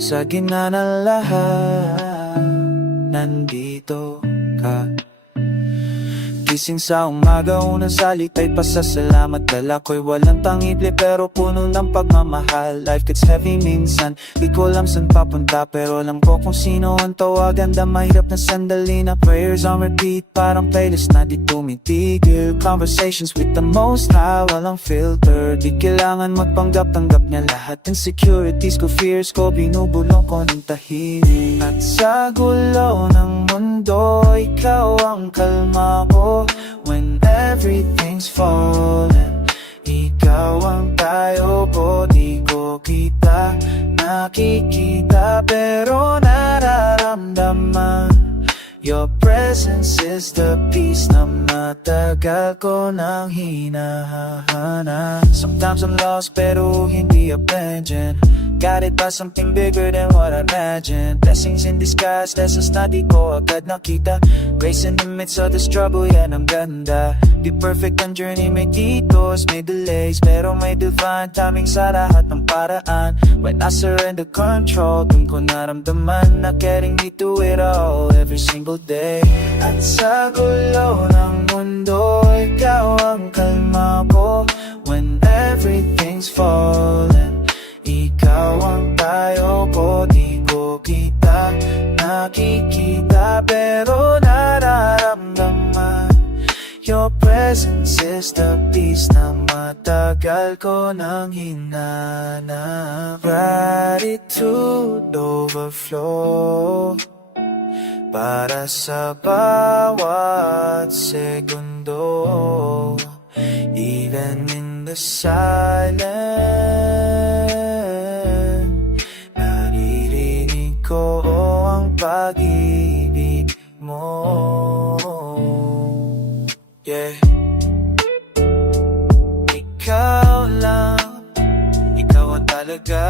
Sa gitna ng lahat, nandito ka. Gising sa umaga, unang salita'y pasasalamat. Dala ko'y walang tangible pero puno ng pagmamahal. Life gets heavy minsan, di ko alam saan papunta, pero alam ko kung sino ang tawagan. Mahirap na sandali na prayers on repeat, parang playlist na di tumitigil. Conversations with the most high, walang filter. Di kailangan magpanggap-tanggap niya lahat. Insecurities ko, fears ko, binubulong ko ng tahimik. At sa gulo ng mundo, ikaw ang kalma ko. When everything's falling, ikaw ang tayo ko. Di ko kita nakikita pero nararamdaman. Your presence is the peace na matagal ko nang hinahanap. Sometimes I'm lost pero hindi abandoned. Guided by something bigger than what I imagined. Blessings in disguise, lessons na di ko agad nakita. Grace in the midst of this trouble, yan ang ganda. Di perfect ang journey, may detours, may delays, pero may divine timing sa lahat ng paraan. When I surrender control, dun ko naramdaman na getting me through it all every single day. At sa gulo ng mundo, ikaw ang kalma ko. When everything's falling, ikaw ang tayo ko. Di ko kita nakikita pero nararamdaman. Your presence is the peace na matagal ko nang hinanap. Gratitude overflow para sa bawat segundo. Even in the silence, naririnig ko ang pag-ibig mo. Yeah. Ikaw lang, ikaw ang talaga.